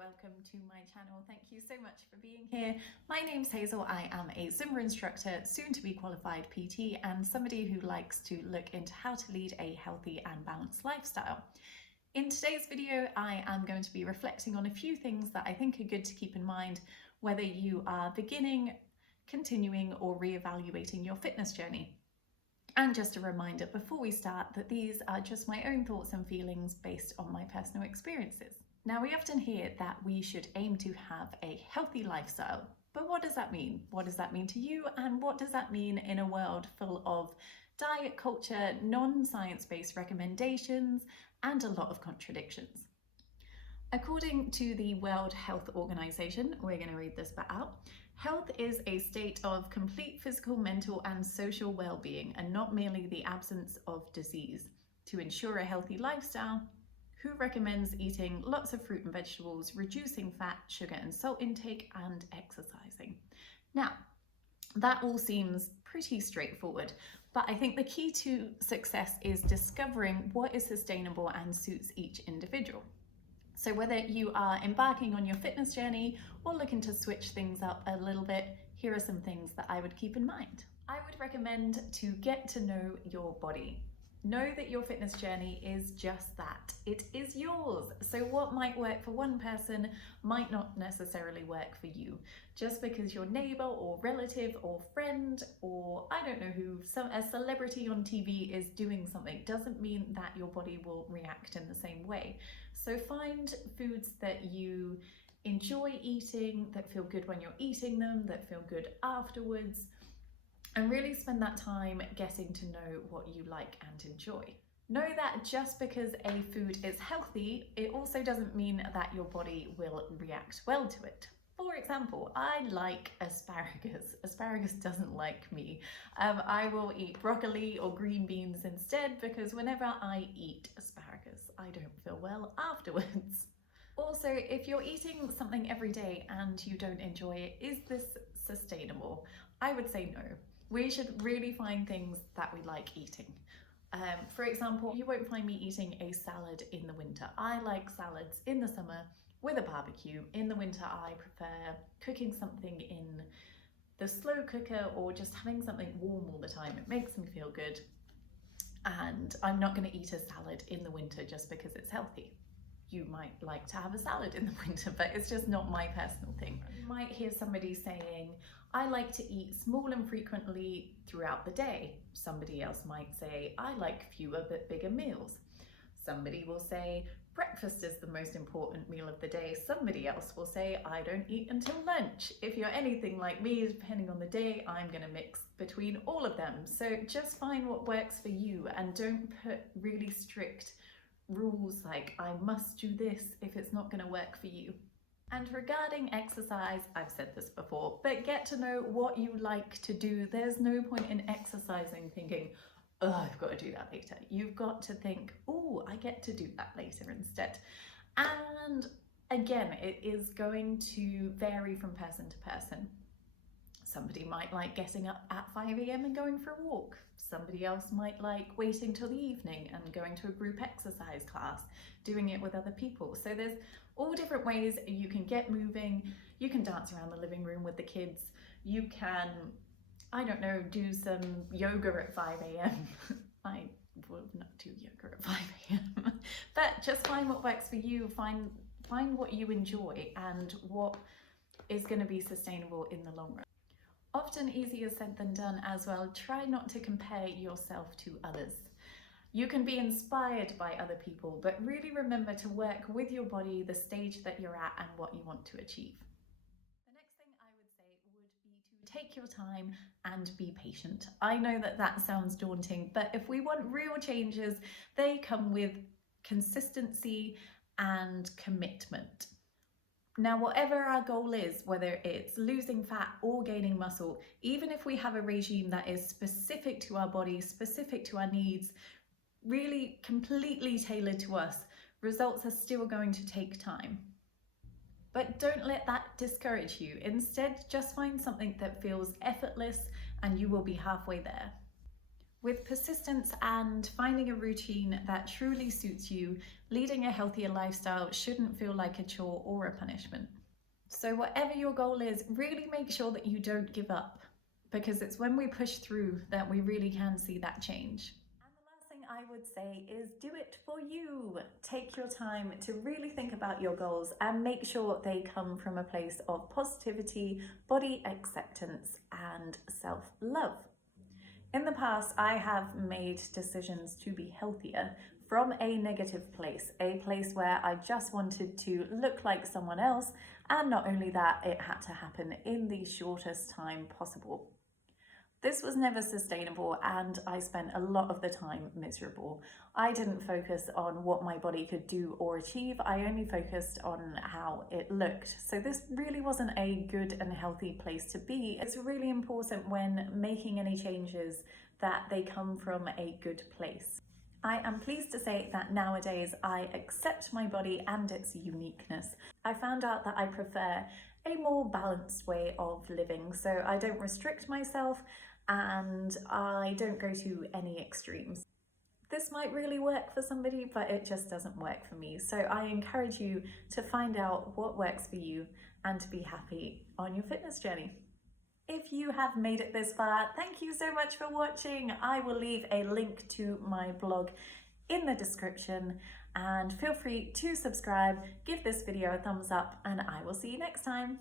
welcome to my channel. Thank you so much for being here. My name's Hazel. I am a Zumba instructor, soon to be qualified PT, and somebody who likes to look into how to lead a healthy and balanced lifestyle. In today's video, I am going to be reflecting on a few things that I think are good to keep in mind, whether you are beginning, continuing, or reevaluating your fitness journey. And just a reminder before we start that these are just my own thoughts and feelings based on my personal experiences. Now, we often hear that we should aim to have a healthy lifestyle, but what does that mean? What does that mean to you? And what does that mean in a world full of diet culture, non-science-based recommendations, and a lot of contradictions? According to the World Health Organization, we're going to read this bit out. Health is a state of complete physical, mental, and social well-being, and not merely the absence of disease. To ensure a healthy lifestyle, WHO recommends eating lots of fruit and vegetables, reducing fat, sugar, and salt intake, and exercising. Now, that all seems pretty straightforward, but I think the key to success is discovering what is sustainable and suits each individual. So whether you are embarking on your fitness journey or looking to switch things up a little bit, here are some things that I would keep in mind. I would recommend to get to know your body. Know that your fitness journey is just that. It is yours. So what might work for one person might not necessarily work for you. Just because your neighbor or relative or friend or I don't know who, a celebrity on TV is doing something doesn't mean that your body will react in the same way. So find foods that you enjoy eating, that feel good when you're eating them, that feel good afterwards, and really spend that time getting to know what you like and enjoy. Know that just because a food is healthy, it also doesn't mean that your body will react well to it. For example, I like asparagus. Asparagus doesn't like me. I will eat broccoli or green beans instead because whenever I eat asparagus, I don't feel well afterwards. Also, if you're eating something every day and you don't enjoy it, is this sustainable? I would say no. We should really find things that we like eating. For example, you won't find me eating a salad in the winter. I like salads in the summer with a barbecue. In the winter, I prefer cooking something in the slow cooker or just having something warm all the time. It makes me feel good. And I'm not going to eat a salad in the winter just because it's healthy. You might like to have a salad in the winter, but it's just not my personal thing. You might hear somebody saying, I like to eat small and frequently throughout the day. Somebody else might say, I like fewer but bigger meals. Somebody will say, breakfast is the most important meal of the day. Somebody else will say, I don't eat until lunch. If you're anything like me, depending on the day, I'm going to mix between all of them. So just find what works for you and don't put really strict rules like I must do this if it's not going to work for you. And regarding exercise, I've said this before, but get to know what you like to do. There's no point in exercising thinking, oh, I've got to do that later. You've got to think, oh, I get to do that later instead. And again, it is going to vary from person to person. Somebody might like getting up at 5 AM and going for a walk. Somebody else might like waiting till the evening and going to a group exercise class, doing it with other people. So there's all different ways you can get moving. You can dance around the living room with the kids. You can, I don't know, do some yoga at 5 AM. I will not do yoga at 5 AM. But just find what works for you. Find what you enjoy and what is going to be sustainable in the long run. Often easier said than done as well. Try not to compare yourself to others. You can be inspired by other people, but really remember to work with your body, the stage that you're at, and what you want to achieve. The next thing I would say would be to take your time and be patient. I know that that sounds daunting, but if we want real changes, they come with consistency and commitment. Now, whatever our goal is, whether it's losing fat or gaining muscle, even if we have a regime that is specific to our body, specific to our needs, really completely tailored to us, results are still going to take time. But don't let that discourage you. Instead, just find something that feels effortless and you will be halfway there. With persistence and finding a routine that truly suits you, leading a healthier lifestyle shouldn't feel like a chore or a punishment. So whatever your goal is, really make sure that you don't give up, because it's when we push through that we really can see that change. And the last thing I would say is do it for you. Take your time to really think about your goals and make sure they come from a place of positivity, body acceptance, and self-love. In the past, I have made decisions to be healthier from a negative place, a place where I just wanted to look like someone else, and not only that, it had to happen in the shortest time possible. This was never sustainable, and I spent a lot of the time miserable. I didn't focus on what my body could do or achieve, I only focused on how it looked. So this really wasn't a good and healthy place to be. It's really important when making any changes that they come from a good place. I am pleased to say that nowadays I accept my body and its uniqueness. I found out that I prefer a more balanced way of living, so I don't restrict myself and I don't go to any extremes. This might really work for somebody, but it just doesn't work for me. So I encourage you to find out what works for you and to be happy on your fitness journey. If you have made it this far, thank you so much for watching. I will leave a link to my blog in the description, and feel free to subscribe, give this video a thumbs up, and I will see you next time.